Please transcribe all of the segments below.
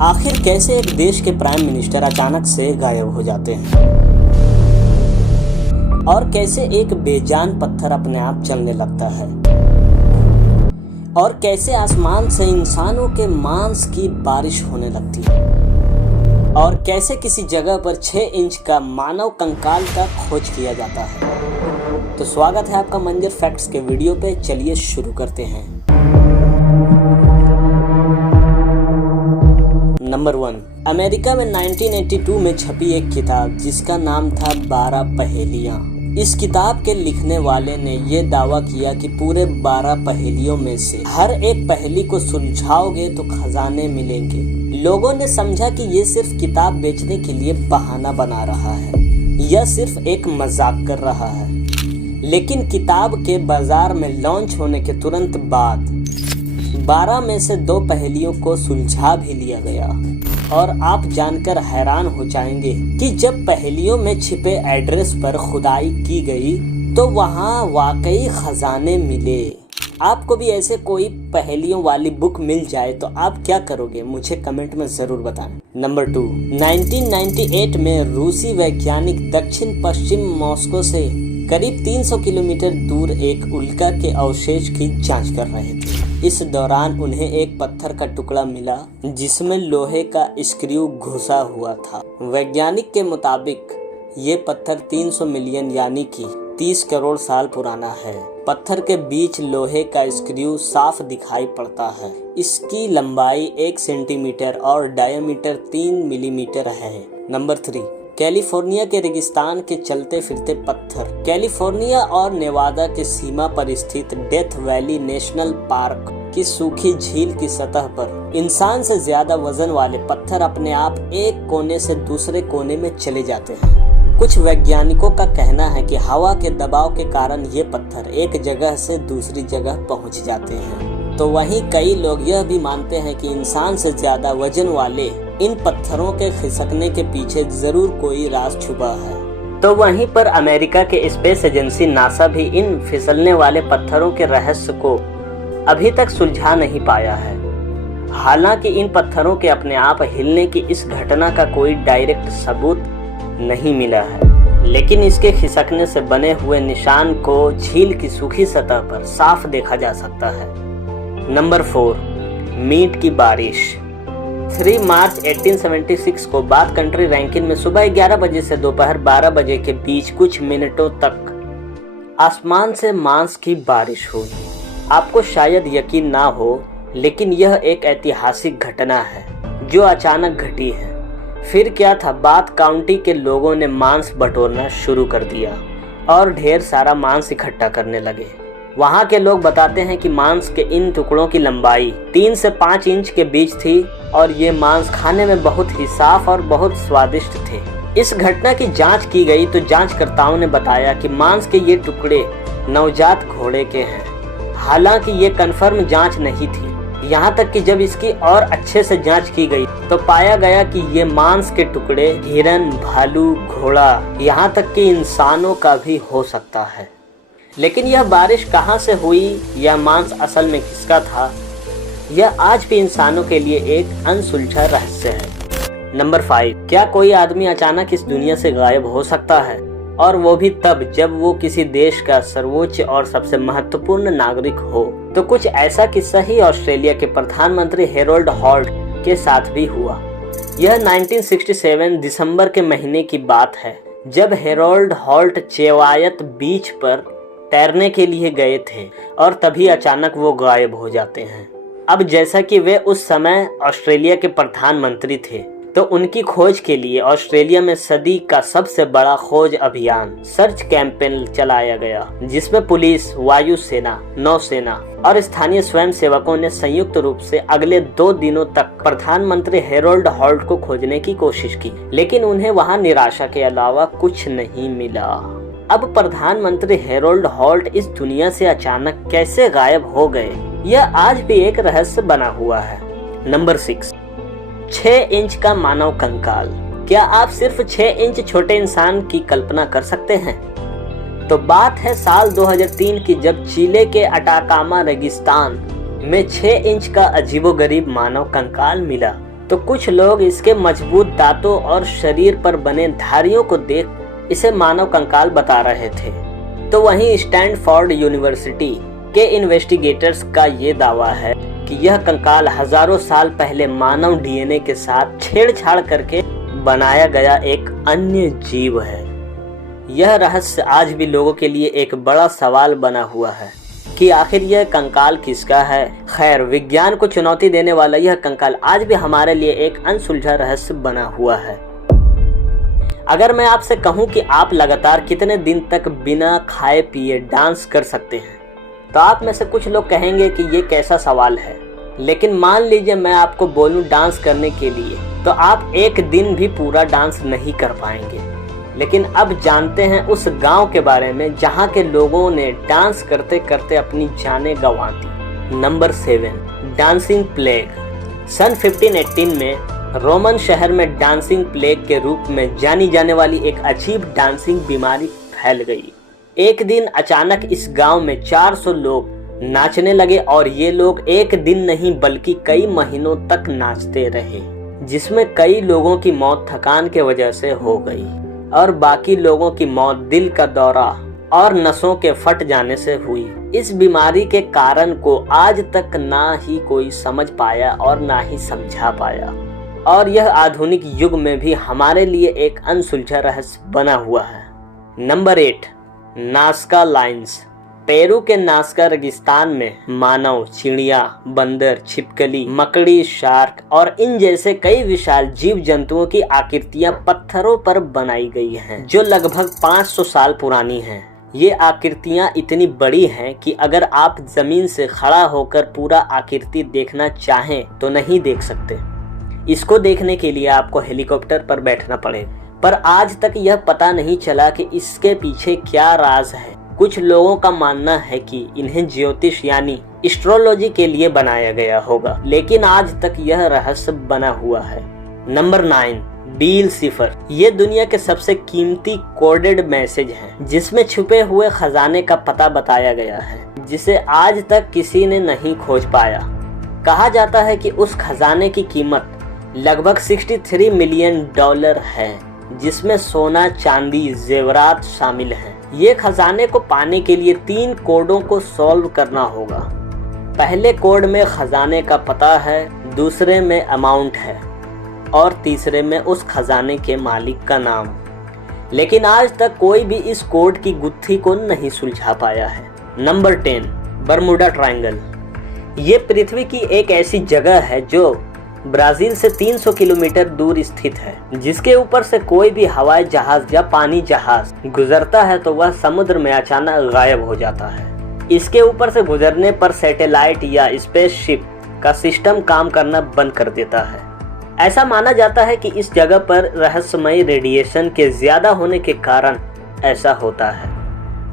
आखिर कैसे एक देश के प्राइम मिनिस्टर अचानक से गायब हो जाते हैं और कैसे एक बेजान पत्थर अपने आप चलने लगता है और कैसे आसमान से इंसानों के मांस की बारिश होने लगती है और कैसे किसी जगह पर 6 इंच का मानव कंकाल का खोज किया जाता है। तो स्वागत है आपका मंजर फैक्ट्स के वीडियो पे। चलिए शुरू करते हैं। नंबर 1, अमेरिका में 1982 में छपी एक किताब जिसका नाम था 12 पहेलियां। इस किताब के लिखने वाले ने यह दावा किया कि पूरे 12 पहेलियों में से हर एक पहेली को सुलझाओगे तो खजाने मिलेंगे। लोगों ने समझा कि ये सिर्फ किताब बेचने के लिए बहाना बना रहा है या सिर्फ एक मजाक कर रहा है। लेकिन किताब के बाजार में लॉन्च होने के तुरंत बाद 12 में से 2 पहेलियों को सुलझा भी लिया गया और आप जानकर हैरान हो जाएंगे कि जब पहेलियों में छिपे एड्रेस पर खुदाई की गई तो वहां वाकई खजाने मिले। आपको भी ऐसे कोई पहेलियों वाली बुक मिल जाए तो आप क्या करोगे, मुझे कमेंट में जरूर बताएं। नंबर 2, 1998 में रूसी वैज्ञानिक दक्षिण पश्चिम मॉस्को से करीब 300 किलोमीटर दूर एक उल्का के अवशेष की जांच कर रहे थे। इस दौरान उन्हें एक पत्थर का टुकड़ा मिला जिसमें लोहे का स्क्रू घुसा हुआ था। वैज्ञानिक के मुताबिक ये पत्थर 300 मिलियन यानी कि 30 करोड़ साल पुराना है। पत्थर के बीच लोहे का स्क्रू साफ दिखाई पड़ता है। इसकी लंबाई 1 सेंटीमीटर और डायमीटर 3 मिलीमीटर है। नंबर 3, कैलिफोर्निया के रेगिस्तान के चलते फिरते पत्थर। कैलिफोर्निया और नेवादा के सीमा पर स्थित डेथ वैली नेशनल पार्क की सूखी झील की सतह पर इंसान से ज्यादा वजन वाले पत्थर अपने आप एक कोने से दूसरे कोने में चले जाते हैं। कुछ वैज्ञानिकों का कहना है कि हवा के दबाव के कारण ये पत्थर एक जगह से दूसरी जगह पहुंच जाते हैं। तो वहीं कई लोग यह भी मानते हैं कि इंसान से ज्यादा वजन वाले इन पत्थरों के खिसकने के पीछे जरूर कोई राज छुपा है। तो वहीं पर अमेरिका के स्पेस एजेंसी नासा भी इन फिसलने वाले पत्थरों के रहस्य को अभी तक सुलझा नहीं पाया है। हालांकि इन पत्थरों के अपने आप हिलने की इस घटना का कोई डायरेक्ट सबूत नहीं मिला है, लेकिन इसके खिसकने से बने हुए निशान को झील की सूखी सतह पर साफ देखा जा सकता है। नंबर 4, मीट की बारिश। 3 मार्च 1876 को बाथ कंट्री रैंकिन में सुबह 11 बजे से दोपहर 12 बजे के बीच कुछ मिनटों तक आसमान से मांस की बारिश हुई। आपको शायद यकीन ना हो, लेकिन यह एक ऐतिहासिक घटना है जो अचानक घटी है। फिर क्या था, बाथ काउंटी के लोगों ने मांस बटोरना शुरू कर दिया और ढेर सारा मांस इकट्ठा करने लगे। वहाँ के लोग बताते हैं कि मांस के इन टुकड़ों की लंबाई 3 से 5 इंच के बीच थी और ये मांस खाने में बहुत ही साफ और बहुत स्वादिष्ट थे। इस घटना की जांच की गई तो जांचकर्ताओं ने बताया कि मांस के ये टुकड़े नवजात घोड़े के हैं। हालांकि ये कन्फर्म जांच नहीं थी, यहाँ तक कि जब इसकी और अच्छे से जांच की गई तो पाया गया कि ये मांस के टुकड़े हिरन, भालू, घोड़ा, यहाँ तक कि इंसानों का भी हो सकता है। लेकिन यह बारिश कहाँ से हुई या मांस असल में किसका था, यह आज भी इंसानों के लिए एक अनसुलझा रहस्य है। नंबर 5, क्या कोई आदमी अचानक इस दुनिया से गायब हो सकता है, और वो भी तब जब वो किसी देश का सर्वोच्च और सबसे महत्वपूर्ण नागरिक हो। तो कुछ ऐसा किस्सा ही ऑस्ट्रेलिया के प्रधानमंत्री हेरोल्ड हॉल्ट के साथ भी हुआ। यह 1967 दिसंबर के महीने की बात है, जब हेरोल्ड हॉल्ट चेवायत बीच पर तैरने के लिए गए थे और तभी अचानक वो गायब हो जाते हैं। अब जैसा कि वे उस समय ऑस्ट्रेलिया के प्रधानमंत्री थे, तो उनकी खोज के लिए ऑस्ट्रेलिया में सदी का सबसे बड़ा खोज अभियान सर्च कैंपेन चलाया गया, जिसमें पुलिस, वायुसेना, नौसेना और स्थानीय स्वयंसेवकों ने संयुक्त रूप से अगले 2 दिनों तक प्रधानमंत्री हेरोल्ड हॉल्ट को खोजने की कोशिश की, लेकिन उन्हें वहां निराशा के अलावा कुछ नहीं मिला। अब प्रधानमंत्री हेरोल्ड हॉल्ट इस दुनिया से अचानक कैसे गायब हो गए, यह आज भी एक रहस्य बना हुआ है। नंबर 6, 6 इंच का मानव कंकाल। क्या आप सिर्फ 6 इंच छोटे इंसान की कल्पना कर सकते हैं? तो बात है साल 2003 की, जब चिले के अटाकामा रेगिस्तान में 6 इंच का अजीबोगरीब मानव कंकाल मिला। तो कुछ लोग इसके मजबूत दांतों और शरीर पर बने धारियों को देख इसे मानव कंकाल बता रहे थे। तो वहीं स्टैनफोर्ड यूनिवर्सिटी के इन्वेस्टिगेटर्स का ये दावा है कि यह कंकाल हजारों साल पहले मानव डीएनए के साथ छेड़छाड़ करके बनाया गया एक अन्य जीव है। यह रहस्य आज भी लोगों के लिए एक बड़ा सवाल बना हुआ है कि आखिर यह कंकाल किसका है। खैर, विज्ञान को चुनौती देने वाला यह कंकाल आज भी हमारे लिए एक अनसुलझा रहस्य बना हुआ है। अगर मैं आपसे कहूं कि आप लगातार कितने दिन तक बिना खाए पिए डांस कर सकते हैं, तो आप में से कुछ लोग कहेंगे कि ये कैसा सवाल है। लेकिन मान लीजिए मैं आपको बोलूं डांस करने के लिए, तो आप एक दिन भी पूरा डांस नहीं कर पाएंगे। लेकिन अब जानते हैं उस गांव के बारे में जहां के लोगों ने डांस करते करते अपनी जानें गंवा दी। Number 7, dancing plague. सन 1518 में रोमन शहर में डांसिंग प्लेग के रूप में जानी जाने वाली एक अजीब डांसिंग बीमारी फैल गई। एक दिन अचानक इस गांव में 400 लोग नाचने लगे और ये लोग एक दिन नहीं बल्कि कई महीनों तक नाचते रहे, जिसमें कई लोगों की मौत थकान के वजह से हो गई और बाकी लोगों की मौत दिल का दौरा और नसों के फट जाने से हुई। इस बीमारी के कारण को आज तक ना ही कोई समझ पाया और ना ही समझा पाया, और यह आधुनिक युग में भी हमारे लिए एक अनसुलझा रहस्य बना हुआ है। Number 8, Nazca lines. पेरू के नाज़का रेगिस्तान में मानव, चिड़िया, बंदर, छिपकली, मकड़ी, शार्क और इन जैसे कई विशाल जीव जंतुओं की आकृतियां पत्थरों पर बनाई गई हैं, जो लगभग 500 साल पुरानी हैं। ये आकृतियां इतनी बड़ी हैं कि अगर आप जमीन से खड़ा होकर पूरा आकृति देखना चाहें तो नहीं देख सकते। इसको देखने के लिए आपको हेलीकॉप्टर पर बैठना पड़ेगा। पर आज तक यह पता नहीं चला कि इसके पीछे क्या राज है। कुछ लोगों का मानना है कि इन्हें ज्योतिष यानी एस्ट्रोलॉजी के लिए बनाया गया होगा, लेकिन आज तक यह रहस्य बना हुआ है। नंबर 9, डील सिफर। ये दुनिया के सबसे कीमती कोडेड मैसेज हैं, जिसमें छुपे हुए खजाने का पता बताया गया है, जिसे आज तक किसी ने नहीं खोज पाया। कहा जाता है कि उस खजाने की कीमत लगभग $63 मिलियन है, जिसमें सोना, चांदी, जेवरात शामिल हैं। ये खजाने को पाने के लिए 3 कोडों को सॉल्व करना होगा। पहले कोड में खजाने का पता है, दूसरे में अमाउंट है और तीसरे में उस खजाने के मालिक का नाम। लेकिन आज तक कोई भी इस कोड की गुत्थी को नहीं सुलझा पाया है। Number 10, Bermuda triangle. ये पृथ्वी की एक ऐसी जगह है जो ब्राजील से 300 किलोमीटर दूर स्थित है, जिसके ऊपर से कोई भी हवाई जहाज या पानी जहाज गुजरता है तो वह समुद्र में अचानक गायब हो जाता है। इसके ऊपर से गुजरने पर सैटेलाइट या स्पेसशिप का सिस्टम काम करना बंद कर देता है। ऐसा माना जाता है कि इस जगह पर रहस्यमय रेडिएशन के ज्यादा होने के कारण ऐसा होता है।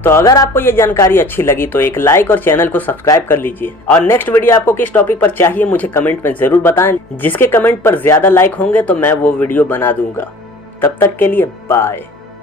तो अगर आपको ये जानकारी अच्छी लगी तो एक लाइक और चैनल को सब्सक्राइब कर लीजिए। और नेक्स्ट वीडियो आपको किस टॉपिक पर चाहिए मुझे कमेंट में जरूर बताएं। जिसके कमेंट पर ज्यादा लाइक होंगे तो मैं वो वीडियो बना दूंगा। तब तक के लिए बाय।